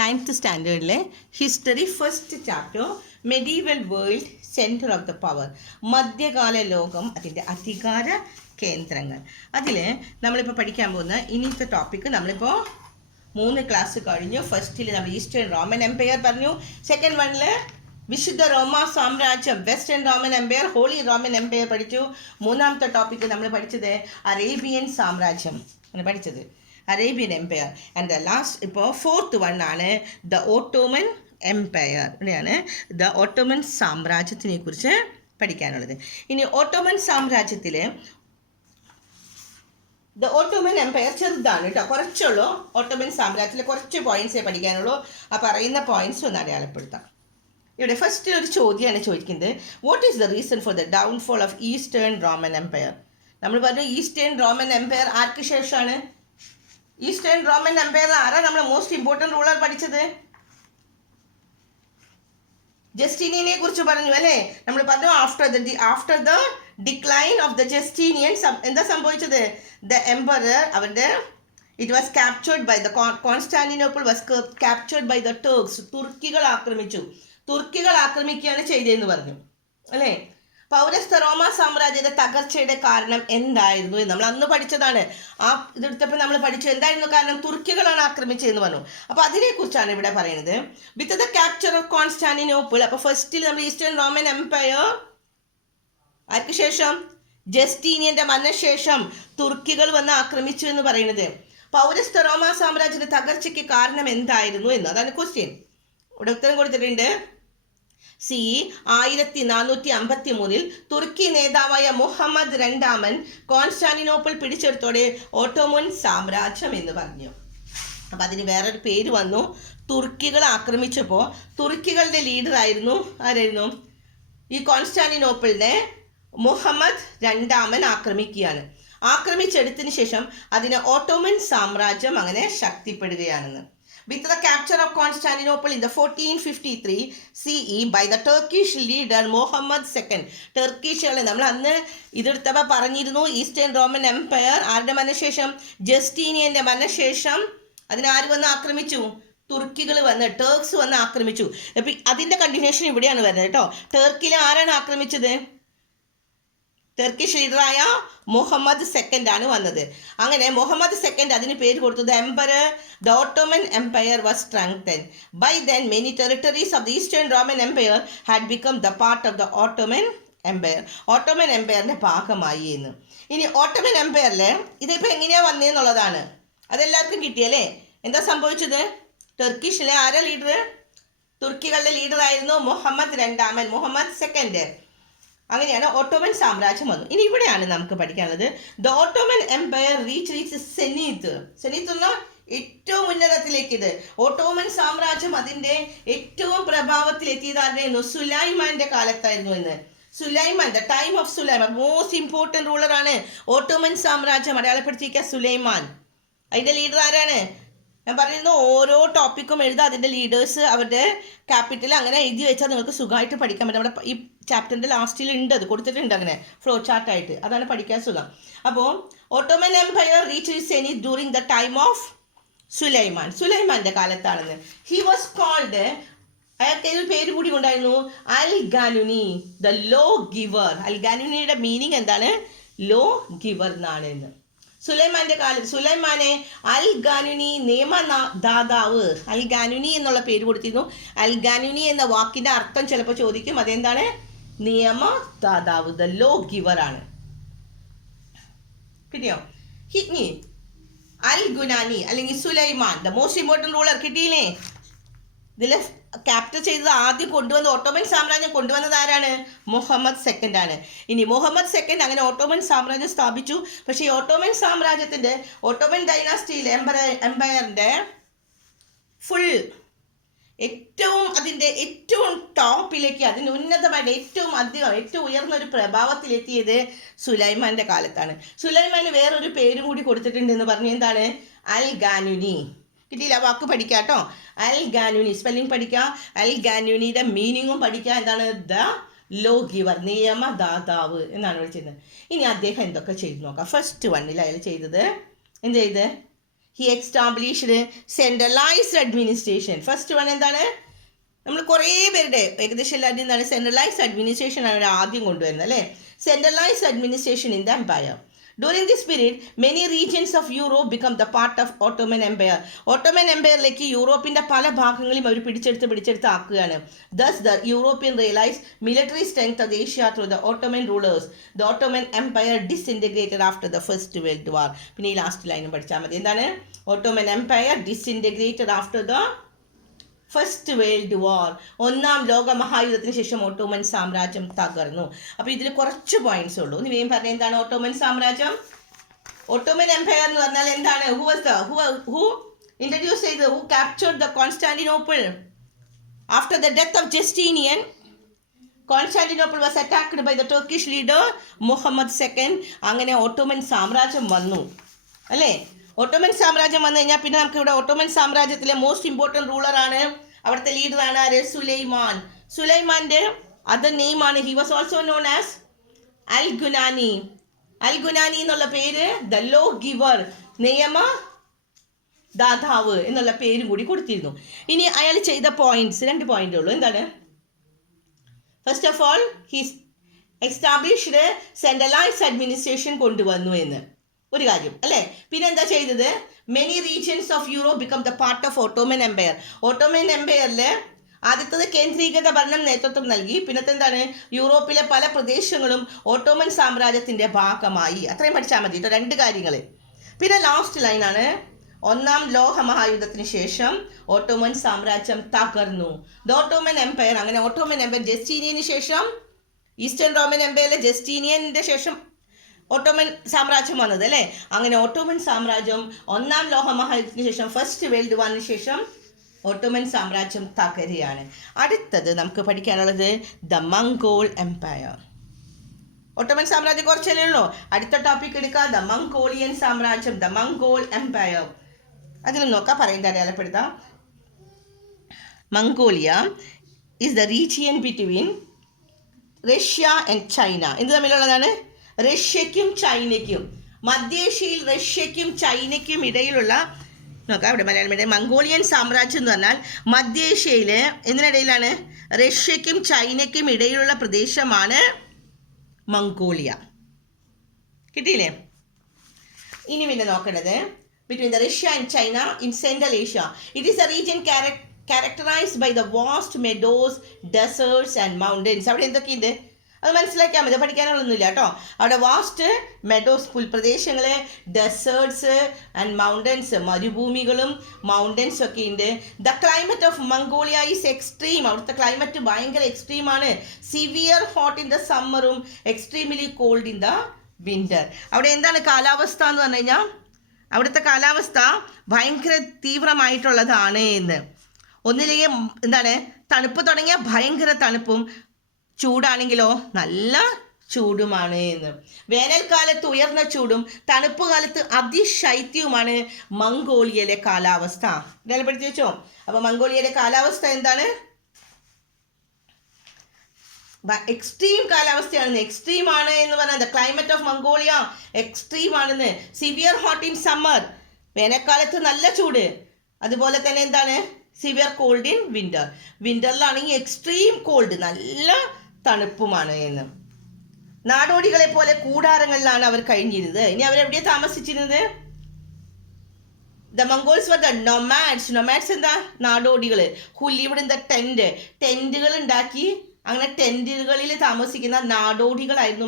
9th സ്റ്റാൻഡേർഡിലെ history first chapter medieval world centre of the power, മധ്യകാല ലോകം അതിൻ്റെ അധികാര കേന്ദ്രങ്ങൾ. അതിൽ നമ്മളിപ്പോൾ പഠിക്കാൻ പോകുന്ന ഇനിത്തെ ടോപ്പിക്ക് നമ്മളിപ്പോൾ 3 ക്ലാസ് കഴിഞ്ഞു. ഫസ്റ്റിൽ നമ്മൾ ഈസ്റ്റേൺ റോമൻ എംപയർ പറഞ്ഞു, സെക്കൻഡ് വണ്ണിൽ വിശുദ്ധ റോമ സാമ്രാജ്യം western Roman empire holy Roman empire പഠിച്ചു. മൂന്നാമത്തെ ടോപ്പിക്ക് നമ്മൾ പഠിച്ചത് അറേബ്യൻ സാമ്രാജ്യം ആണ് പഠിച്ചത്, Arabian empire. And the last ഇപ്പോൾ 4th വൺ ആണ് ദ ഓട്ടോമൻ എംപയർ. ഇവിടെയാണ് ദ ഓട്ടോമൻ സാമ്രാജ്യത്തിനെ കുറിച്ച് പഠിക്കാനുള്ളത്. ഇനി ഓട്ടോമൻ സാമ്രാജ്യത്തിൽ ദ ഓട്ടോമൻ എംപയർ ചെറുതാണ് കേട്ടോ, കുറച്ചുള്ളൂ. ഓട്ടോമൻ സാമ്രാജ്യത്തിൽ കുറച്ച് പോയിന്റ്സേ പഠിക്കാനുള്ളൂ. ആ പറയുന്ന പോയിന്റ്സ് ഒന്ന് അടയാളപ്പെടുത്താം. ഇവിടെ ഫസ്റ്റ് ഒരു ചോദ്യമാണ് ചോദിക്കുന്നത്, what is the reason for the downfall of eastern Roman empire? നമ്മൾ പറഞ്ഞു ഈസ്റ്റേൺ റോമൻ എംപയർ ആർക്ക് ശേഷമാണ്? ഈസ്റ്റേൺ റോമൻ എംപയർ ആരാ നമ്മൾ മോസ്റ്റ് ഇമ്പോർട്ടൻറ്റ് റൂളർ പഠിച്ചത്? ജസ്റ്റീനിയനെ കുറിച്ച് പറഞ്ഞു അല്ലേ? നമ്മൾ പറഞ്ഞു after the decline of the Justinian എന്താ സംഭവിച്ചത്? ദ എംപറർ അവരുടെ it was captured by the Constantinople was captured by the Turks. തുർക്കികൾ ആക്രമിക്കുകയാണ് ചെയ്തതെന്ന് പറഞ്ഞു അല്ലേ? പൗരസ്ത്യ റോമ സാമ്രാജ്യത്തെ തകർച്ചയുടെ കാരണം എന്തായിരുന്നു എന്ന് നമ്മൾ അന്ന് പഠിച്ചതാണ്. ആ ഇതെടുത്തപ്പോൾ നമ്മൾ പഠിച്ചു എന്തായിരുന്നു കാരണം? തുർക്കികളാണ് ആക്രമിച്ചതെന്ന് പറഞ്ഞു. അപ്പോൾ അതിനെക്കുറിച്ചാണ് ഇവിടെ പറയുന്നത്. With the capture of Constantinople. അപ്പോൾ ഫസ്റ്റിൽ നമ്മൾ ഈസ്റ്റേൺ റോമൻ എംപയർ ആർക്ക് ശേഷം? ജസ്റ്റീനിയന്റെ മരണശേഷം തുർക്കികൾ വന്ന് ആക്രമിച്ചു എന്ന് പറയുന്നത്. പൗരസ്ത്യ റോമ സാമ്രാജ്യത്തിന്റെ തകർച്ചയ്ക്ക് കാരണം എന്തായിരുന്നു എന്ന്, അതാണ് ക്വസ്റ്റ്യൻ. ഇവിടെ ഉത്തരം കൊടുത്തിട്ടുണ്ട്. സി 1453 തുർക്കി നേതാവായ മുഹമ്മദ് രണ്ടാമൻ കോൺസ്റ്റാന്റിനോപ്പിൾ പിടിച്ചെടുത്തോടെ ഓട്ടോമൻ സാമ്രാജ്യം എന്ന് പറഞ്ഞു. അപ്പം അതിന് വേറൊരു പേര് വന്നു. തുർക്കികൾ ആക്രമിച്ചപ്പോൾ തുർക്കികളുടെ ലീഡർ ആരായിരുന്നു? ഈ കോൺസ്റ്റാന്റിനോപ്പിളിനെ മുഹമ്മദ് രണ്ടാമൻ ആക്രമിക്കുകയാണ്. ആക്രമിച്ചെടുത്തതിന് ശേഷം അതിന് ഓട്ടോമൻ സാമ്രാജ്യം അങ്ങനെ ശക്തിപ്പെടുകയാണെന്ന്. With the capture of Constantinople in the 1453 CE by the Turkish leader Muhammad II. ടർക്കിഷുകളെ നമ്മൾ അന്ന് ഇതെടുത്തപ്പോൾ പറഞ്ഞിരുന്നു, ഈസ്റ്റേൺ റോമൻ എംപയർ ആരുടെ മരണശേഷം? ജസ്റ്റീനിയൻ്റെ മരണശേഷം അതിനാര് വന്ന് ആക്രമിച്ചു? തുർക്കികൾ വന്ന് ടർക്സ് വന്ന് ആക്രമിച്ചു. അപ്പം അതിൻ്റെ കണ്ടിന്യൂഷൻ ഇവിടെയാണ് വരുന്നത് കേട്ടോ. ടർക്കിയിൽ ആരാണ് ആക്രമിച്ചത്? ടർക്കിഷ് ലീഡറായ മുഹമ്മദ് സെക്കൻഡ് ആണ് വന്നത്. അങ്ങനെ മുഹമ്മദ് സെക്കൻഡ് അതിന് പേര് കൊടുത്തു the Ottoman Empire was strengthened. By then many territories of the Eastern Roman Empire had become the part of the Ottoman Empire. Ottoman എംപയറിൻ്റെ ഭാഗമായി എന്ന്. ഇനി ഓട്ടോമൻ എംപയറിൽ ഇതിപ്പോൾ എങ്ങനെയാണ് വന്നതെന്നുള്ളതാണ്. അതെല്ലാവർക്കും കിട്ടിയല്ലേ? എന്താ സംഭവിച്ചത്? ടർക്കിഷിലെ ആരാ ലീഡർ? തുർക്കികളുടെ ലീഡറായിരുന്നു മുഹമ്മദ് രണ്ടാമൻ, മുഹമ്മദ് സെക്കൻഡ്. അങ്ങനെയാണ് ഓട്ടോമൻ സാമ്രാജ്യം വന്നു. ഇനി ഇവിടെയാണ് നമുക്ക് പഠിക്കാനുള്ളത്. ദ ഓട്ടോമൻ എംപയർ റീച്ച് സെനീത്ത് എന്ന ഏറ്റവും ഉന്നതത്തിലേക്കിത്. ഓട്ടോമൻ സാമ്രാജ്യം അതിൻ്റെ ഏറ്റവും പ്രഭാവത്തിലെത്തിയതായിരുന്നു സുലൈമാന്റെ കാലത്തായിരുന്നു എന്ന്. Suleiman, the time of Suleiman, most important റൂളറാണ് ഓട്ടോമൻ സാമ്രാജ്യം. അടയാളപ്പെടുത്തിയിരിക്കുക സുലൈമാൻ. അതിൻ്റെ ലീഡർ ആരാണ്? ഞാൻ പറയുന്നു ഓരോ ടോപ്പിക്കും എഴുതാം, അതിൻ്റെ ലീഡേഴ്സ് അവരുടെ ക്യാപിറ്റൽ അങ്ങനെ എഴുതി വെച്ചാൽ നിങ്ങൾക്ക് സുഖമായിട്ട് പഠിക്കാൻ പറ്റും. നമ്മുടെ ഈ ചാപ്റ്ററിൻ്റെ ലാസ്റ്റിൽ ഉണ്ട്, അത് കൊടുത്തിട്ടുണ്ട് അങ്ങനെ ഫ്ലോ ചാർട്ടായിട്ട്. അതാണ് പഠിക്കാൻ സുഖം. അപ്പോൾ Ottoman Empire reach zenith during the time of സുലൈമാൻ്റെ കാലത്താണെന്ന്. ഹി വാസ് കോൾഡ്, അയാൾക്ക് ഏതൊരു പേര് കൂടി ഉണ്ടായിരുന്നു, al Qanuni, the law giver. Al ഗാനുനിയുടെ മീനിങ് എന്താണ്? ലോ ഗിവർ എന്നാണ് എന്ന്. സുലൈമാന്റെ കാലത്ത് സുലൈമാനെ അൽ ഗാനുനി നിയമദാതാവ്, അൽ ഗാനുനി എന്നുള്ള പേര് കൊടുത്തിരുന്നു. അൽ ഗാനുനി എന്ന വാക്കിന്റെ അർത്ഥം ചിലപ്പോൾ ചോദിക്കും, അതെന്താണ്? നിയമദാതാവ്, ദ ലോ ഗിവർ ആണ്. കിട്ടിയോ? ഹിറ്റ്നി അൽ ഗുനാനി അല്ലെങ്കിൽ Sulaiman, the most important ruler. കിട്ടിയില്ലേ? ഇതിൽ ക്യാപ്ചർ ചെയ്തത് ആദ്യം കൊണ്ടുവന്ന ഓട്ടോമൻ സാമ്രാജ്യം കൊണ്ടുവന്നത് ആരാണ്? മുഹമ്മദ് സെക്കൻഡ് ആണ്. ഇനി മുഹമ്മദ് സെക്കൻഡ് അങ്ങനെ ഓട്ടോമൻ സാമ്രാജ്യം സ്ഥാപിച്ചു. പക്ഷേ ഈ ഓട്ടോമൻ സാമ്രാജ്യത്തിൻ്റെ ഓട്ടോമൻ ഡൈനാസ്റ്റിയിൽ എംപയറിൻ്റെ ഫുൾ അതിൻ്റെ ഏറ്റവും ടോപ്പിലേക്ക്, അതിന് ഉന്നതമായിട്ട് ഏറ്റവും ഉയർന്നൊരു പ്രഭാവത്തിലെത്തിയത് സുലൈമാൻ്റെ കാലത്താണ്. സുലൈമാന് വേറൊരു പേരും കൂടി കൊടുത്തിട്ടുണ്ട് എന്ന് പറഞ്ഞ് എന്താണ്? അൽ ഗാനുനി. കിട്ടിയില്ല? വാക്ക് പഠിക്കാം കേട്ടോ. അൽ ഗാനുനി സ്പെല്ലിംഗ് പഠിക്കാം, അൽ ഗാനുനിയുടെ മീനിങ്ങും പഠിക്കാം. എന്താണ്? ദ ലോ ഗിവർ, നിയമദാതാവ് എന്നാണ് വിളിച്ചിരുന്നത്. ഇനി അദ്ദേഹം എന്തൊക്കെ ചെയ്തു നോക്കാം. ഫസ്റ്റ് വണ്ണിൽ അയാൾ ചെയ്തത് എന്ത് ചെയ്ത്? he established centralized administration. First one എന്താണ്? നമ്മൾ കുറേ പേരുടെ ഏകദേശം എല്ലാവരും എന്താണ് സെൻട്രലൈസ്ഡ് അഡ്മിനിസ്ട്രേഷൻ ആണ് ആദ്യം കൊണ്ടുവരുന്നത് അല്ലേ. Centralised administration in the empire. During this period many regions of Europe become the part of Ottoman Empire. Ottoman എംപയറിലേക്ക് യൂറോപ്പിൻ്റെ പല ഭാഗങ്ങളും അവർ പിടിച്ചെടുത്ത് ആക്കുകയാണ്. Thus the European realise military strength of Asia through the Ottoman rulers. The Ottoman Empire disintegrated after the First World War. പിന്നെ ഈ last ലൈനും പഠിച്ചാൽ മതി. എന്താണ്? Ottoman Empire disintegrated after the First World War. ഒന്നാം ലോക മഹായുദ്ധത്തിന് ശേഷം ഓട്ടോമൻ സാമ്രാജ്യം തകർന്നു. അപ്പോൾ ഇതിൽ കുറച്ച് പോയിന്റ്സ് ഉള്ളൂ. ഇനി വേഗം പറഞ്ഞ എന്താണ് ഓട്ടോമൻ സാമ്രാജ്യം? ഓട്ടോമൻ എംപയർ എന്ന് പറഞ്ഞാൽ എന്താണ്? ഹു ഇൻട്രൊഡ്യൂസ് ചെയ്ത് who captured the Constantinople after the death of Justinian. Constantinople was attacked by the Turkish leader Muhammad second. അങ്ങനെ ഓട്ടോമൻ സാമ്രാജ്യം വന്നു അല്ലേ. ഓട്ടോമൻ സാമ്രാജ്യം വന്നു കഴിഞ്ഞാൽ പിന്നെ നമുക്ക് ഇവിടെ ഓട്ടോമൻ സാമ്രാജ്യത്തിലെ മോസ്റ്റ് ഇമ്പോർട്ടൻറ്റ് റൂളറാണ്, അവിടുത്തെ ലീഡറാണ് ആര്? സുലൈമാൻ. സുലൈമാൻ്റെ അതർ നെയിമാണ് he was also known as al Qanuni. Al Qanuni എന്നുള്ള പേര് ദ ലോ ഗിവർ, നിയമ ദാതാവ് എന്നുള്ള പേരും കൂടി കൊടുത്തിരുന്നു. ഇനി അയാൾ ചെയ്ത പോയിന്റ്സ് 2 പോയിന്റേ ഉള്ളൂ. എന്താണ്? First of all his established centralized administration കൊണ്ടുവന്നു എന്ന് ഒരു കാര്യം അല്ലേ. പിന്നെ എന്താ ചെയ്തത്? Many regions of Europe become the part of Ottoman Empire. Ottoman എംപയറിൽ ആദ്യത്തത് കേന്ദ്രീകൃത ഭരണം നേതൃത്വം നൽകി. പിന്നത്തെ എന്താണ്? യൂറോപ്പിലെ പല പ്രദേശങ്ങളും ഓട്ടോമൻ സാമ്രാജ്യത്തിൻ്റെ ഭാഗമായി. അത്രയും പഠിച്ചാൽ മതി കേട്ടോ, 2 കാര്യങ്ങൾ. പിന്നെ ലാസ്റ്റ് ലൈനാണ് ഒന്നാം ലോക മഹായുദ്ധത്തിന് ശേഷം ഓട്ടോമൻ സാമ്രാജ്യം തകർന്നു. The Ottoman empire. അങ്ങനെ ഓട്ടോമൻ എംപയർ ജസ്റ്റീനിയന് ശേഷം, ഈസ്റ്റേൺ റോമൻ എംപയറിലെ ജസ്റ്റീനിയൻ്റെ ശേഷം ഓട്ടോമൻ സാമ്രാജ്യം വന്നത് അല്ലേ. അങ്ങനെ ഓട്ടോമൻ സാമ്രാജ്യം ഒന്നാം ലോക മഹായുദ്ധത്തിന് ശേഷം ഫസ്റ്റ് വേൾഡ് വാറിന് ശേഷം ഓട്ടോമൻ സാമ്രാജ്യം തകരുകയാണ്. അടുത്തത് നമുക്ക് പഠിക്കാനുള്ളത് ദ മംഗോൾ എംപയർ. ഓട്ടോമൻ സാമ്രാജ്യം കുറച്ചല്ലേ ഉള്ളൂ. അടുത്ത ടോപ്പിക് എടുക്കുക, ദ മംഗോളിയൻ സാമ്രാജ്യം, ദ മംഗോൾ എംപയർ. അതിൽ നോക്കാം, പറയുന്നത് അടയാളപ്പെടുത്താം. Mongolia is the region between Russia and China. ഇത് തമ്മിലുള്ളതാണ് റഷ്യയ്ക്കും ചൈനയ്ക്കും. മധ്യേഷ്യയിൽ റഷ്യയ്ക്കും ചൈനയ്ക്കും ഇടയിലുള്ള നോക്കാം, ഇവിടെ മലയാളം മീഡിയം. മംഗോളിയൻ സാമ്രാജ്യം എന്ന് പറഞ്ഞാൽ മധ്യേഷ്യയിൽ എന്തിനിടയിലാണ്? റഷ്യയ്ക്കും ചൈനയ്ക്കും ഇടയിലുള്ള പ്രദേശമാണ് മംഗോളിയ. കിട്ടിയില്ലേ? ഇനി പിന്നെ നോക്കേണ്ടത് between the Russia and China in central Asia. It is A region characterized by the vast meadows, deserts and mountains. അവിടെ എന്തൊക്കെയുണ്ട് അത് മനസ്സിലാക്കിയാൽ മതി, പഠിക്കാനുള്ളൊന്നുമില്ല കേട്ടോ. അവിടെ വാസ്റ്റ് മെഡോസ് പുൽപ്രദേശങ്ങൾ, ഡെസേർട്സ് ആൻഡ് മൗണ്ടൻസ് മരുഭൂമികളും മൗണ്ടൻസ് ഒക്കെ ഉണ്ട്. The climate of Mongolia is extreme. അവിടുത്തെ ക്ലൈമറ്റ് ഭയങ്കര എക്സ്ട്രീമാണ്. സിവിയർ ഹോട്ട് ഇൻ ദ സമ്മറും extremely cold in the winter. അവിടെ എന്താണ് കാലാവസ്ഥ എന്ന് പറഞ്ഞു കഴിഞ്ഞാൽ അവിടുത്തെ കാലാവസ്ഥ ഭയങ്കര തീവ്രമായിട്ടുള്ളതാണ് എന്ന്. ഒന്നില്ലെങ്കിൽ എന്താണ് തണുപ്പ് തുടങ്ങിയ ഭയങ്കര തണുപ്പും, ചൂടാണെങ്കിലോ നല്ല ചൂടുമാണ് എന്ന്. വേനൽക്കാലത്ത് ഉയർന്ന ചൂടും തണുപ്പ് കാലത്ത് അതിശൈത്യവുമാണ് മംഗോളിയയിലെ കാലാവസ്ഥ. ഇതെല്ലാം പഠിച്ചു വെച്ചോ. അപ്പോൾ മംഗോളിയയിലെ കാലാവസ്ഥ എന്താണ്? എക്സ്ട്രീം കാലാവസ്ഥയാണെന്ന്. എക്സ്ട്രീം ആണ് എന്ന് പറഞ്ഞാൽ the climate of Mongolia extreme ആണെന്ന്. സിവിയർ ഹോട്ട് ഇൻ സമ്മർ, വേനൽക്കാലത്ത് നല്ല ചൂട്. അതുപോലെ തന്നെ എന്താണ്? Severe cold in winter. വിൻ്ററിലാണെങ്കിൽ എക്സ്ട്രീം കോൾഡ്, നല്ല തണുപ്പുമാണ് എന്ന്. നാടോടികളെ പോലെ കൂടാരങ്ങളിലാണ് അവർ കഴിഞ്ഞിരുന്നത്. ഇനി അവരെവിടെയാണ് താമസിച്ചിരുന്നത്? The Mongols were the nomads. Nomads എന്താ? നാടോടികൾ. Who lived in the tent. ടെൻറ്റുകൾ ഉണ്ടാക്കി അങ്ങനെ ടെൻറ്റുകളിൽ താമസിക്കുന്ന നാടോടികളായിരുന്നു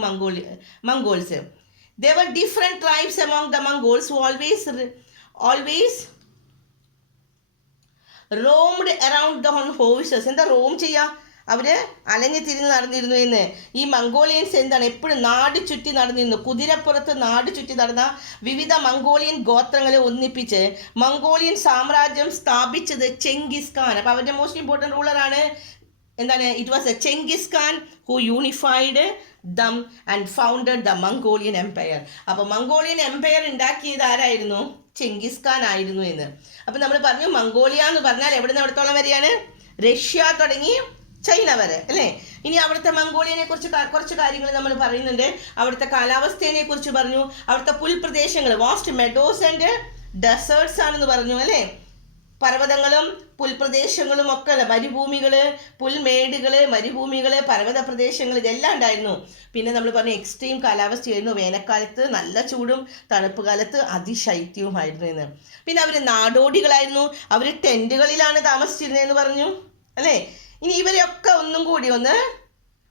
Mongols. They were different tribes among the Mongols who always roamed around the on horses. എന്താ റോം ചെയ്യുക? അവർ അലഞ്ഞു തിരിഞ്ഞ് നടന്നിരുന്നു എന്ന്. ഈ മംഗോളിയൻസ് എന്താണ്? എപ്പോഴും നാട് ചുറ്റി നടന്നിരുന്നു. കുതിരപ്പുറത്ത് നാട് ചുറ്റി നടന്ന വിവിധ മംഗോളിയൻ ഗോത്രങ്ങളെ ഒന്നിപ്പിച്ച് മംഗോളിയൻ സാമ്രാജ്യം സ്ഥാപിച്ചത് ചെങ്കിസ് ഖാൻ. അപ്പോൾ അവരുടെ മോസ്റ്റ് ഇമ്പോർട്ടൻറ്റ് റൂളറാണ് എന്താണ്? It was a Genghis Khan who unified them and founded the Mongolian empire. അപ്പോൾ മംഗോളിയൻ എംപയർ ഉണ്ടാക്കിയത് ആരായിരുന്നു? ചെങ്കിസ് ഖാൻ ആയിരുന്നു എന്ന്. അപ്പം നമ്മൾ പറഞ്ഞു മംഗോളിയ എന്ന് പറഞ്ഞാൽ എവിടെ നിന്ന് എവിടത്തോളം വരെയാണ്? റഷ്യ തുടങ്ങി ചൈന വരെ അല്ലേ. ഇനി അവിടുത്തെ മംഗോളിയനെ കുറിച്ച് കുറച്ച് കാര്യങ്ങൾ നമ്മൾ പറയുന്നുണ്ട്. അവിടുത്തെ കാലാവസ്ഥയെ കുറിച്ച് പറഞ്ഞു. അവിടുത്തെ പുൽപ്രദേശങ്ങൾ, വാസ്റ്റ് മെഡോസ് ആൻഡ് ഡെസേർട്സ് ആണെന്ന് പറഞ്ഞു അല്ലേ. പർവ്വതങ്ങളും പുൽപ്രദേശങ്ങളും ഒക്കെ അല്ല, മരുഭൂമികള്, പുൽമേടുകള്, മരുഭൂമികള്, പർവ്വത പ്രദേശങ്ങൾ, ഇതെല്ലാം ഉണ്ടായിരുന്നു. പിന്നെ നമ്മൾ പറഞ്ഞു എക്സ്ട്രീം കാലാവസ്ഥയായിരുന്നു. വേനൽക്കാലത്ത് നല്ല ചൂടും തണുപ്പ് കാലത്ത് അതിശൈത്യവുമായിരുന്നു എന്ന്. പിന്നെ അവർ നാടോടികളായിരുന്നു, അവർ ടെന്റുകളിലാണ് താമസിച്ചിരുന്നതെന്ന് പറഞ്ഞു അല്ലേ. ഇനി ഇവരെയൊക്കെ ഒന്നും കൂടി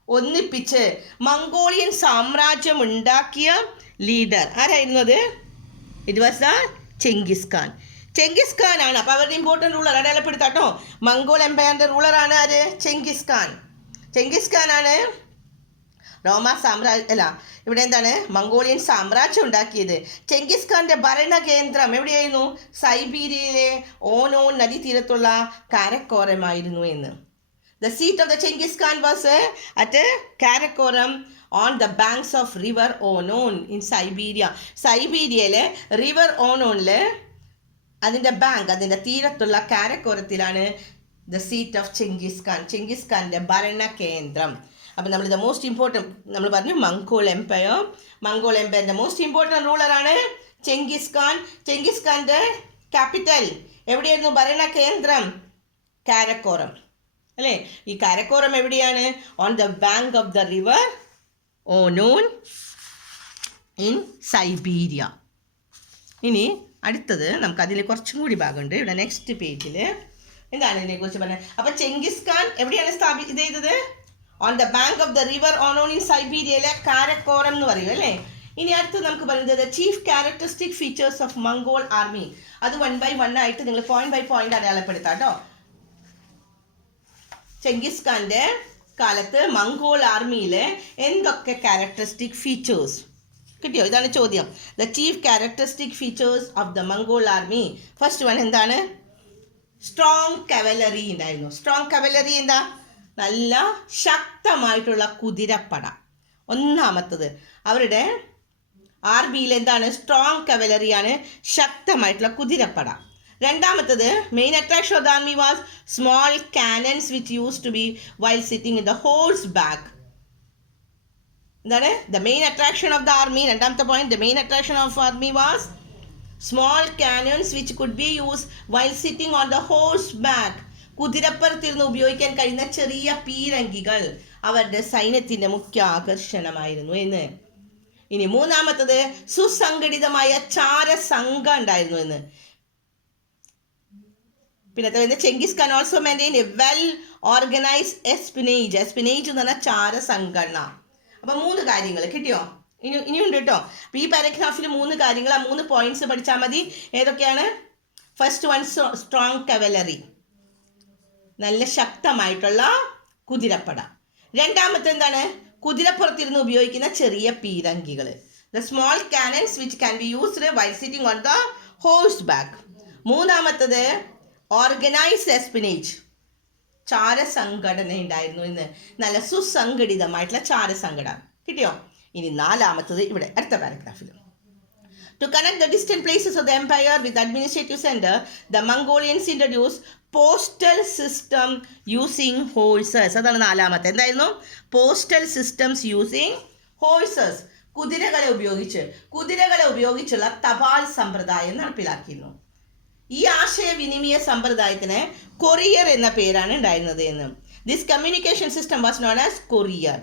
ഒന്നിപ്പിച്ച് മംഗോളിയൻ സാമ്രാജ്യം ഉണ്ടാക്കിയ ലീഡർ ആരായിരുന്നു? അത് it was the Genghis Khan. Genghis Khan ആണ്. അപ്പോൾ അവരുടെ ഇമ്പോർട്ടൻറ്റ് റൂളർ അടയാളപ്പെടുത്താട്ടോ. മംഗോൾ എംപയറിൻ്റെ റൂളറാണ് ആര്? Genghis Khan. ചെങ്കിസ് ഖാൻ ആണ് ഇവിടെ എന്താണ് മംഗോളിയൻ സാമ്രാജ്യം ഉണ്ടാക്കിയത്. ചെങ്കിസ് ഖാന്റെ ഭരണകേന്ദ്രം എവിടെയായിരുന്നു? സൈബീരിയയിലെ ഓനോൻ നദീതീരത്തുള്ള കാരക്കോറമായിരുന്നു എന്ന്. The seat of the Genghis Khan was at Karakoram on the banks of river Onon in Siberia. സൈബീരിയയിലെ റിവർ ഓണോണില് അതിൻ്റെ ബാങ്ക്, അതിൻ്റെ തീരത്തുള്ള കാരക്കോരത്തിലാണ് the seat of Genghis Khan, Genghis ഖാൻ്റെ ഭരണകേന്ദ്രം. അപ്പം നമ്മൾ ദ മോസ്റ്റ് ഇമ്പോർട്ടൻറ്റ് നമ്മൾ പറഞ്ഞു മംഗോൾ എംപയർ. മംഗോൾ എംപയറിൻ്റെ മോസ്റ്റ് ഇമ്പോർട്ടൻറ്റ് റൂളറാണ് ചെങ്കിസ് ഖാൻ. ചെങ്കിസ് ഖാൻ്റെ ക്യാപിറ്റൽ എവിടെയായിരുന്നു? ഭരണകേന്ദ്രം കാരക്കോറം അല്ലേ. ഈ കാരക്കോറം എവിടെയാണ്? On the bank of the river Onon in Siberia. ഇനി അടുത്തത് നമുക്ക് അതിൽ കുറച്ചും കൂടി ഭാഗമുണ്ട്. ഇവിടെ നെക്സ്റ്റ് പേജിൽ എന്താണ് ഇതിനെക്കുറിച്ച് പറഞ്ഞത്? അപ്പം ചെങ്കിസ് ഖാൻ എവിടെയാണ് ഇത് ചെയ്തത്? On the bank of the river Onon in സൈബീരിയയിലെ കാരക്കോറം എന്ന് പറയും അല്ലേ. ഇനി അടുത്ത് നമുക്ക് പറയുന്നത് chief characteristic features of Mongol army. അത് 1 by 1 ആയിട്ട് നിങ്ങൾ പോയിന്റ് ബൈ പോയിന്റ് അടയാളപ്പെടുത്താം കേട്ടോ. ചെങ്കിസ് ഖാന്റെ കാലത്ത് മംഗോൾ ആർമിയിലെ എന്തൊക്കെ ക്യാരക്ടറിസ്റ്റിക് ഫീച്ചേഴ്സ് കിട്ടിയോ? ഇതാണ് ചോദ്യം. The chief characteristic features of the Mongol army. First one എന്താണ്? സ്ട്രോങ് കവലറി ഉണ്ടായിരുന്നു. സ്ട്രോങ് കവലറി എന്താ? നല്ല ശക്തമായിട്ടുള്ള കുതിരപ്പട. ഒന്നാമത്തത് അവരുടെ ആർമിയിൽ എന്താണ്? സ്ട്രോങ് കവലറിയാണ്, ശക്തമായിട്ടുള്ള കുതിരപ്പട. രണ്ടാമത്തത് main attraction of the army was small cannons which use to be while sitting in the horse back. എന്താണ് the main attraction of the army? രണ്ടാമത്തെ point, the main attraction of army was small cannons which could be use while sitting on the horse back. കുതിരപ്പുറത്തിരുന്ന് ഉപയോഗിക്കാൻ കഴിയുന്ന ചെറിയ പീരങ്കികൾ അവരുടെ സൈന്യത്തിന്റെ മുഖ്യ ആകർഷണമായിരുന്നു എന്ന്. ഇനി മൂന്നാമത്തത് സുസംഘടിതമായ ചാരസംഘം ഉണ്ടായിരുന്നു എന്ന്. പിന്നെ Genghis Khan also maintain a well organized espionage. Espionage എന്ന് പറഞ്ഞാൽ ചാരസംഘടന. അപ്പം 3 കാര്യങ്ങൾ കിട്ടിയോ? ഇനിയുണ്ട് കേട്ടോ. അപ്പോൾ ഈ പാരഗ്രാഫിൽ 3 കാര്യങ്ങൾ, ആ 3 പോയിന്റ്സ് പഠിച്ചാൽ മതി. ഏതൊക്കെയാണ്? ഫസ്റ്റ് വൺ സ്ട്രോങ് കവലറി, നല്ല ശക്തമായിട്ടുള്ള കുതിരപ്പട. രണ്ടാമത്തെ എന്താണ്? കുതിരപ്പുറത്തിരുന്ന് ഉപയോഗിക്കുന്ന ചെറിയ പീരങ്കികൾ, the small cannons which can be used while sitting on the horse back. മൂന്നാമത്തത് ഓർഗനൈസ്ഡ് എസ്പിനേജ്, ചാരസംഘടന ഉണ്ടായിരുന്നു ഇന്ന്. നല്ല സുസംഘടിതമായിട്ടുള്ള ചാരസംഘടന കിട്ടിയോ? ഇനി നാലാമത്തത് ഇവിടെ അടുത്ത പാരഗ്രാഫിൽ. To connect the distant places of the empire with the administrative center, the Mongolians introduced postal system using horses. അതാണ് നാലാമത്തെ. എന്തായിരുന്നു? Postal systems using horses. കുതിരകളെ ഉപയോഗിച്ചുള്ള തപാൽ സമ്പ്രദായം നടപ്പിലാക്കിയിരുന്നു. ഈ ആശയവിനിമയ സമ്പ്രദായത്തിന് കൊറിയർ എന്ന പേരാണ് ഉണ്ടായിരുന്നത് എന്ന്. This communication system was known as courier.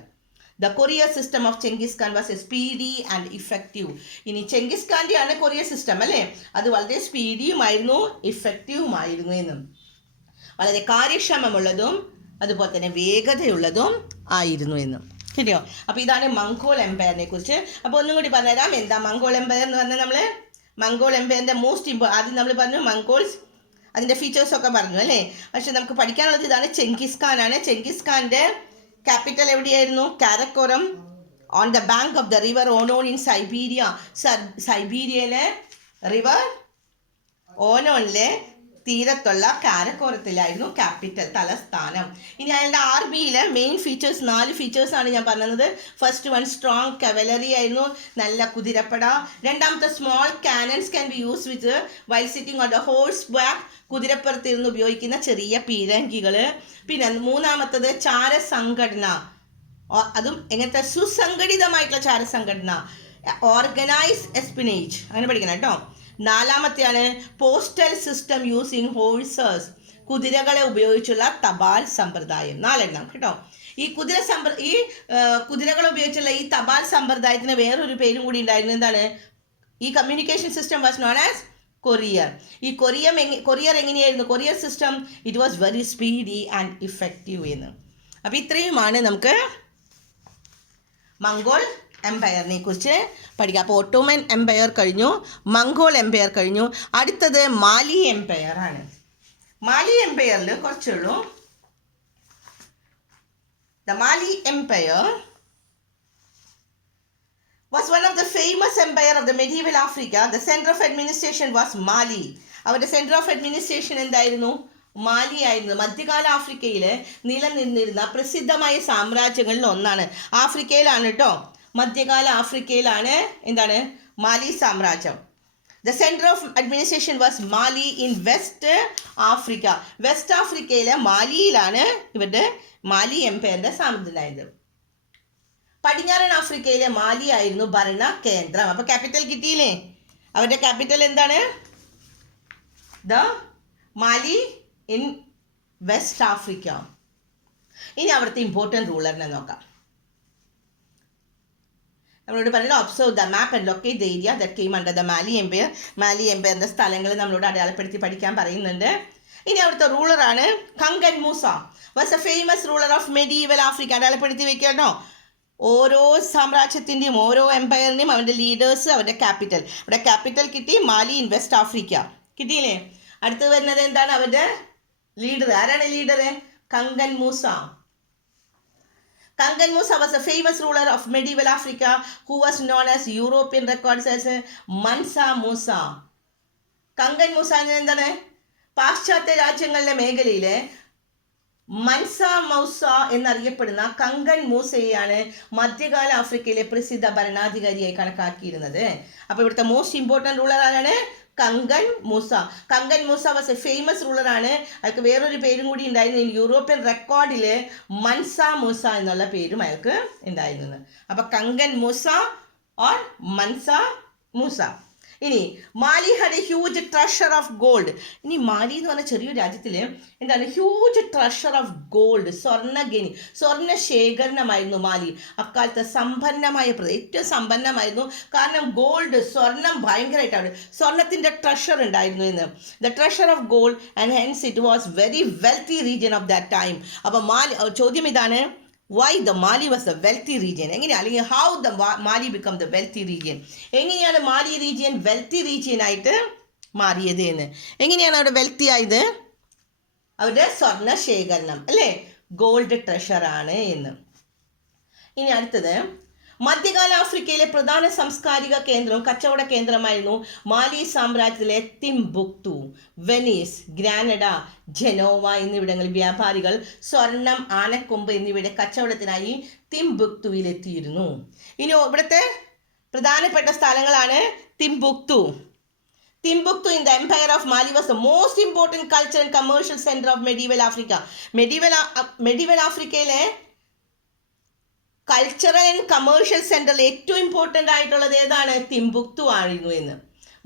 The courier system of Genghis Khan was speedy and effective. ഇനി ചെങ്കിസ് ഖാൻ്റെ ആണ് കൊറിയർ സിസ്റ്റം അല്ലേ. അത് വളരെ സ്പീഡിയുമായിരുന്നു, ഇഫക്റ്റീവുമായിരുന്നു എന്നും, വളരെ കാര്യക്ഷമമുള്ളതും അതുപോലെ തന്നെ വേഗതയുള്ളതും ആയിരുന്നു എന്നും. ശരിയോ? അപ്പോൾ ഇതാണ് മംഗോൾ എംപയറിനെ കുറിച്ച്. അപ്പോൾ ഒന്നും കൂടി പറഞ്ഞുതരാം. എന്താ മംഗോൾ എംപയർ എന്ന് പറഞ്ഞാൽ? നമ്മൾ മംഗോൾ എംപയറിൻ്റെ ആദ്യം നമ്മൾ പറഞ്ഞു മംഗോൾസ്, അതിൻ്റെ ഫീച്ചേഴ്സൊക്കെ പറഞ്ഞു അല്ലേ. പക്ഷെ നമുക്ക് പഠിക്കാനുള്ളത് ഇതാണ്. ചെങ്കിസ് ഖാൻ ആണ്. ചെങ്കിസ് ഖാൻ്റെ ക്യാപിറ്റൽ എവിടെയായിരുന്നു? Karakorum, on the bank of the river Onon in Siberia. സൈബീരിയയിലെ റിവർ ഓണോണിലെ തീരത്തുള്ള കാരക്കോറത്തിലായിരുന്നു ക്യാപിറ്റൽ, തലസ്ഥാനം. ഇനി അയാളുടെ ആർമിയിലെ മെയിൻ ഫീച്ചേഴ്സ് 4 ഫീച്ചേഴ്സാണ് ഞാൻ പറഞ്ഞത്. ഫസ്റ്റ് വൺ സ്ട്രോങ് കവലറി ആയിരുന്നു, നല്ല കുതിരപ്പട. രണ്ടാമത്തെ small cannons can be use with while sitting on the horse back, കുതിരപ്പുറത്തിരുന്ന് ഉപയോഗിക്കുന്ന ചെറിയ പീരങ്കികൾ. പിന്നെ മൂന്നാമത്തത് ചാരസംഘടന, അതും എങ്ങനത്തെ സുസംഘടിതമായിട്ടുള്ള ചാരസംഘടന, ഓർഗനൈസ് എസ്പിനേജ്, അങ്ങനെ പഠിക്കണം കേട്ടോ. നാലാമത്തെയാണ് പോസ്റ്റൽ സിസ്റ്റം യൂസിങ് ഹോഴ്സസ്, കുതിരകളെ ഉപയോഗിച്ചുള്ള തപാൽ സമ്പ്രദായം. 4 എണ്ണം കേട്ടോ. ഈ കുതിരകളെ ഉപയോഗിച്ചുള്ള ഈ തപാൽ സമ്പ്രദായത്തിന് വേറൊരു പേരും കൂടി ഉണ്ടായിരുന്നു. എന്താണ്? ഈ communication system was known as courier. ഈ കൊറിയർ എങ്ങനെയായിരുന്നു? Courier system it was very speedy and effective എന്ന്. അപ്പോൾ ഇത്രയുമാണ് നമുക്ക് മംഗോൾ എംപയറിനെ കുറിച്ച് പഠിക്കാം. അപ്പോൾ ഒട്ടോമൻ എംപയർ കഴിഞ്ഞു, മംഗോൾ എംപയർ കഴിഞ്ഞു. അടുത്തത് മാലി എംപയർ ആണ്. മാലി എംപയറിൽ കുറച്ചുള്ളൂ. The Mali Empire was one of the famous empire of the medieval Africa. The center of administration was Mali. അവരുടെ സെൻറ്റർ ഓഫ് അഡ്മിനിസ്ട്രേഷൻ എന്തായിരുന്നു? മാലി ആയിരുന്നു. മധ്യകാല ആഫ്രിക്കയിൽ നിലനിന്നിരുന്ന പ്രസിദ്ധമായ സാമ്രാജ്യങ്ങളിൽ ഒന്നാണ്. ആഫ്രിക്കയിലാണ് കേട്ടോ, മധ്യകാല ആഫ്രിക്കയിലാണ് എന്താണ്? മാലി സാമ്രാജ്യം. The center of administration was Mali in West Africa. West ആഫ്രിക്കയിലെ മാലിയിലാണ് ഇവരുടെ മാലി എംപയറിന്റെ സാമ്രാജ്യമായത്. പടിഞ്ഞാറൻ ആഫ്രിക്കയിലെ മാലി ആയിരുന്നു ഭരണ കേന്ദ്രം. അപ്പോൾ ക്യാപിറ്റൽ കിട്ടിയില്ലേ? അവരുടെ ക്യാപിറ്റൽ എന്താണ്? The Mali in West Africa. ഇനി അവിടുത്തെ ഇമ്പോർട്ടൻറ്റ് റൂളറിനെ നോക്കാം. നമ്മളോട് പറയുന്നത് observe the map and locate the area that came under the Mali empire. Mali എംപയറിൻ്റെ സ്ഥലങ്ങൾ നമ്മളോട് അടയാളപ്പെടുത്തി പഠിക്കാൻ പറയുന്നുണ്ട്. ഇനി അവിടുത്തെ റൂളറാണ് Kankan Musa. Was a famous ruler of medieval Africa. അടയാളപ്പെടുത്തി വെക്കട്ടോ. ഓരോ സാമ്രാജ്യത്തിൻ്റെയും ഓരോ എംപയറിൻ്റെയും അവൻ്റെ ലീഡേഴ്സ്, അവരുടെ ക്യാപിറ്റൽ. അവിടെ ക്യാപിറ്റൽ കിട്ടി, മാലി ഇൻ വെസ്റ്റ് ആഫ്രിക്ക കിട്ടിയില്ലേ? അടുത്ത് വരുന്നത് എന്താണ്? അവരുടെ ലീഡർ. ആരാണ് leader? Kankan Musa. Kangan Musa was a famous ruler of medieval Africa who was known as European records as Mansa Musa. Kankan Musa എന്താണ്? പാശ്ചാത്യ രാജ്യങ്ങളുടെ മേഖലയിലെ മൻസ മൗസ എന്നറിയപ്പെടുന്ന കങ്കൻ മൂസയെയാണ് മധ്യകാല ആഫ്രിക്കയിലെ പ്രസിദ്ധ ഭരണാധികാരിയായി കണക്കാക്കിയിരുന്നത്. അപ്പോൾ ഇവിടുത്തെ മോസ്റ്റ് ഇമ്പോർട്ടൻറ്റ് റൂളർ ആരാണ്? Kankan Musa. Kankan Musa was a famous റൂളറാണ്. അയാൾക്ക് വേറൊരു പേരും കൂടി ഉണ്ടായിരുന്നു. യൂറോപ്യൻ റെക്കോർഡിൽ മൻസ മൂസ എന്നുള്ള പേരും അയാൾക്ക് ഉണ്ടായിരുന്നു. അപ്പോൾ Kankan Musa or Mansa Musa. ഇനി Mali had a huge treasure of gold. ഇനി മാലി എന്ന് പറഞ്ഞ ചെറിയൊരു രാജ്യത്തിൽ എന്താണ്? ഹ്യൂജ് ട്രഷർ ഓഫ് ഗോൾഡ്, സ്വർണ്ണഖനി, സ്വർണ്ണ ശേഖരണമായിരുന്നു മാലി. അക്കാലത്ത് സമ്പന്നമായ ഏറ്റവും സമ്പന്നമായിരുന്നു. കാരണം ഗോൾഡ്, സ്വർണം ഭയങ്കരമായിട്ടാണ്. സ്വർണത്തിൻ്റെ ട്രഷർ ഉണ്ടായിരുന്നു എന്ന്. The treasure of gold and hence it was very wealthy region of that time. അപ്പോൾ ചോദ്യം ഇതാണ്, why the Mali was a wealthy region? എങ്ങനെയാണ്, അല്ലെങ്കിൽ how the Mali become the wealthy region? എങ്ങനെയാണ് മാലി റീജിയൻ വെൽത്തി റീജിയൻ ആയിട്ട് മാറിയത് എന്ന്? എങ്ങനെയാണ് അവിടെ വെൽത്തി ആയത്? അവരുടെ സ്വർണ്ണ ശേഖരണം അല്ലേ, ഗോൾഡ് ട്രഷറാണ് എന്ന്. ഇനി അടുത്തത്, മധ്യകാല ആഫ്രിക്കയിലെ പ്രധാന സാംസ്കാരിക കേന്ദ്രവും കച്ചവട കേന്ദ്രമായിരുന്നു മാലി സാമ്രാജ്യത്തിലെ തിംബുക്തു, വെനീസ്, ഗ്രാനഡ, ജനോവ എന്നിവിടങ്ങളിൽ വ്യാപാരികൾ സ്വർണം, ആനക്കൊമ്പ് എന്നിവയുടെ കച്ചവടത്തിനായി തിംബുക്തുവിലെത്തിയിരുന്നു. ഇനി ഇവിടുത്തെ പ്രധാനപ്പെട്ട സ്ഥലങ്ങളാണ് തിംബുക്തു. Timbuktu in the empire of Mali was the most important cultural and commercial center of medieval Africa. Medieval ആഫ്രിക്കയിലെ കൾച്ചറൽ ആൻഡ് കമേഴ്ഷ്യൽ സെൻറ്ററിൽ ഏറ്റവും ഇമ്പോർട്ടൻ്റ് ആയിട്ടുള്ളത് ഏതാണ്? തിംബുക്തു ആയിരുന്നു എന്ന്.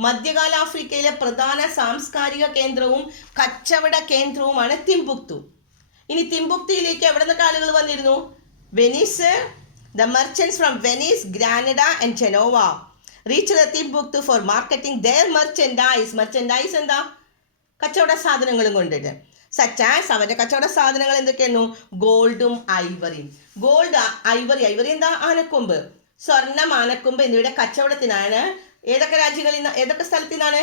മധ്യകാല ആഫ്രിക്കയിലെ പ്രധാന സാംസ്കാരിക കേന്ദ്രവും കച്ചവട കേന്ദ്രവുമാണ് തിംബുക്തു. ഇനി തിംബുക്തുയിലേക്ക് എവിടെ നിന്നൊക്കെ ആളുകൾ വന്നിരുന്നു? Venice, the merchants from Venice, Grenada and Genoa reached the Timbuktu for marketing their merchandise. Merchandise എന്താ? കച്ചവട സാധനങ്ങളും കൊണ്ടിട്ട്. സച്ച് ആസ് അവരുടെ കച്ചവട സാധനങ്ങൾ എന്തൊക്കെയായിരുന്നു? ഗോൾഡും ഐവറിയും. ഗോൾഡ്, ഐവറി എന്താ? ആനക്കൊമ്പ്, സ്വർണം, ആനക്കൊമ്പ് എന്നിവയുടെ കച്ചവടത്തിനാണ് ഏതൊക്കെ രാജ്യങ്ങളിൽ നിന്ന്, ഏതൊക്കെ സ്ഥലത്തു നിന്നാണ്?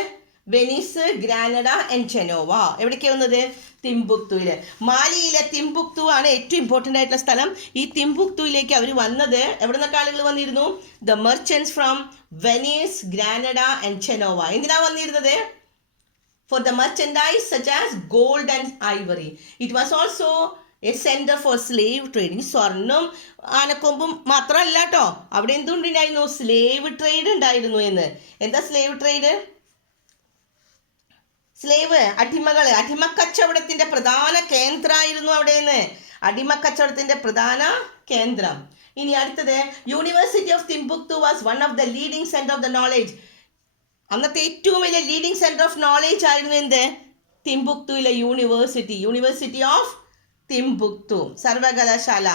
Venice, Grenada and Genoa. എവിടേക്കാണ് വന്നത്? തിംബുക്തുവിൽ. മാലിയിലെ തിംബുക്തു ആണ് ഏറ്റവും ഇമ്പോർട്ടൻ്റ് ആയിട്ടുള്ള സ്ഥലം. ഈ തിംബുക്തുവിലേക്ക് അവർ വന്നത് എവിടെ നിന്നൊക്കെ ആളുകൾ വന്നിരുന്നു? The merchants from Venice, Grenada and Genoa. എന്തിനാ വന്നിരുന്നത്? For the merchandise such as gold and ivory. It was also a center for slave trading. സ്വർണം, ആനക്കൊമ്പും മാത്രമല്ല കേട്ടോ, അവിടെ എന്തുണ്ടായിരുന്നു? സ്ലേവ് ട്രേഡ് ഉണ്ടായിരുന്നു എന്ന്. എന്താ സ്ലേവ് ട്രേഡ്? സ്ലേവ്, അടിമകൾ, അടിമക്കച്ചവടത്തിൻ്റെ പ്രധാന കേന്ദ്രമായിരുന്നു അവിടെ നിന്ന്. അടിമക്കച്ചവടത്തിൻ്റെ പ്രധാന കേന്ദ്രം. ഇനി അടുത്തത്, university of Timbuktu was one of the leading centre of the knowledge. അന്നത്തെ ഏറ്റവും വലിയ ലീഡിങ് സെൻറ്റർ ഓഫ് നോളേജ് ആയിരുന്നു എന്ത്? തിംബുക്തുവിലെ യൂണിവേഴ്സിറ്റി ഓഫ് തിംബുക്തു സർവകലാശാല.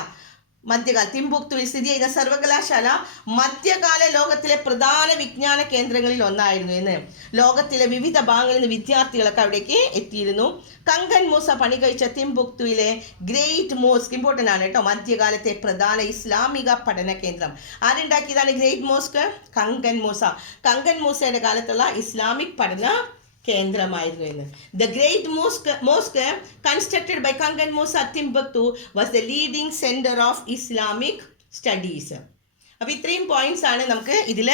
തിംബുക്തുവിൽ സ്ഥിതി ചെയ്യുന്ന സർവകലാശാല മധ്യകാല ലോകത്തിലെ പ്രധാന വിജ്ഞാന കേന്ദ്രങ്ങളിൽ ഒന്നായിരുന്നു എന്ന്. ലോകത്തിലെ വിവിധ ഭാഗങ്ങളിൽ നിന്ന് വിദ്യാർത്ഥികളൊക്കെ അവിടേക്ക് എത്തിയിരുന്നു. കങ്കൻ മൂസ പണി കഴിച്ച തിംബുക്തുവിലെ ഗ്രേറ്റ് മോസ്ക് ഇമ്പോർട്ടൻ്റ് ആണ് കേട്ടോ. മധ്യകാലത്തെ പ്രധാന ഇസ്ലാമിക പഠന കേന്ദ്രം. ആരുണ്ടാക്കിയതാണ് great mosque? Kankan Musa. Kankan മൂസയുടെ കാലത്തുള്ള ഇസ്ലാമിക് പഠന കേന്ദ്രമായിരുന്നു എന്ന്. The great mosque constructed by Kankan Musa Timbuktu was the leading centre of Islamic studies. അപ്പോൾ ഇത്രയും പോയിന്റ്സ് ആണ് നമുക്ക് ഇതിൽ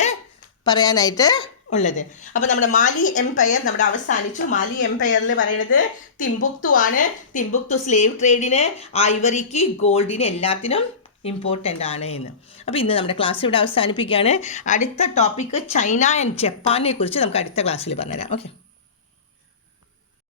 പറയാനായിട്ട് ഉള്ളത്. അപ്പോൾ നമ്മുടെ മാലി എംപയർ നമ്മുടെ അവസാനിച്ചു. മാലി എംപയറിൽ പറയുന്നത് തിംബുക്തു ആണ്. തിംബുക്തു സ്ലേവ് ട്രേഡിന്, ഐവറിക്ക്, ഗോൾഡിന് എല്ലാത്തിനും ഇമ്പോർട്ടൻ്റ് ആണ് എന്ന്. അപ്പോൾ ഇന്ന് നമ്മുടെ ക്ലാസ് ഇവിടെ അവസാനിപ്പിക്കുകയാണ്. അടുത്ത ടോപ്പിക്ക് ചൈന ആൻഡ് ജപ്പാനെ കുറിച്ച് നമുക്ക് അടുത്ത ക്ലാസ്സിൽ പറഞ്ഞുതരാം. ഓക്കെ.